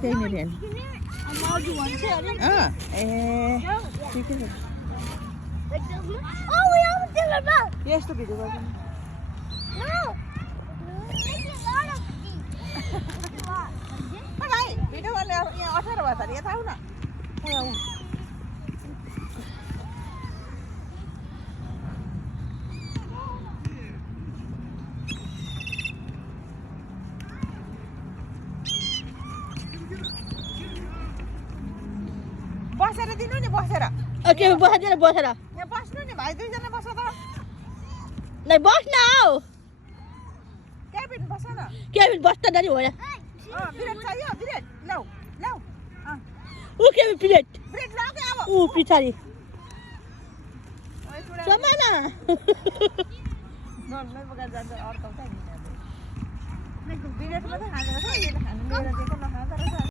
त्यहीँनिर हेर्नु ए ठिकै छ यस्तो भिडियो गर्दैन भाइ भिडियो गर्ने यहाँ 18 भयो त यता आऊ न बसेर दिनु नि बसेर ओके बसेर बसेर यहाँ बस्नु नि भाइ दुईजना बस त नै बस न आऊ क्याबिन बस न केबिन बस्दा नि हो या ब्रेड चाहियो ब्रेड ल्याउ ल्याउ ऊ केबिन प्लेट ब्रेड ल्याउ के अब ऊ पिछाडी समाना नर्मल बगा जान्छ अर्को चाहिँ नि ब्रेड मात्रै खाँदैन रहेछ यसले खानु लिएर दिएको नखाँदो रहेछ